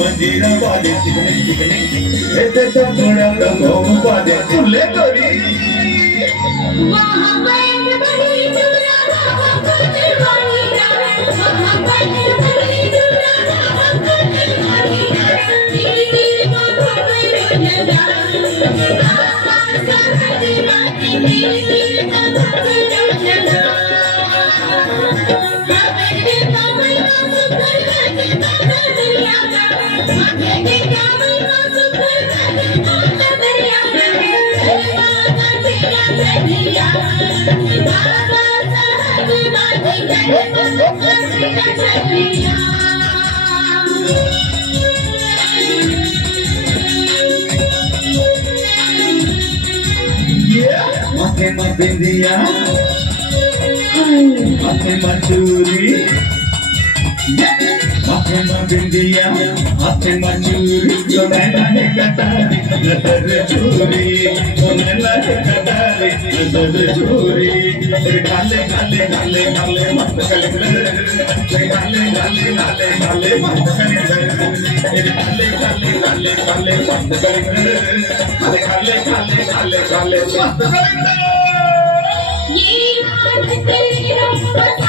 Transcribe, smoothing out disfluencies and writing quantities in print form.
मंदिरा बाजे चिकने चिकने इधर तो थोड़ा कम बाजे चुल्ले तोरी वहाँ बैठ बड़ी चुरा वहाँ बैठ बड़ी जावे वहाँ बैठ बड़ी चुरा वहाँ बैठ बड़ी जावे तेरी तेरी बातों में रुझ जावे आवाज़ करती बातें तेरी तेरी बातों में रुझ जावे Makai mabindia, makai macuri, makai mabindia, makai macuri. Yo nena katari, natar churi. Yo nena katari, natar churi. Kale kale kale kale mat kale kale. Kale kale kale kale mat kale kale. Kale kale kale kale mat kale kale. Kale kale kale kale mat kale kale. ये रात तेरी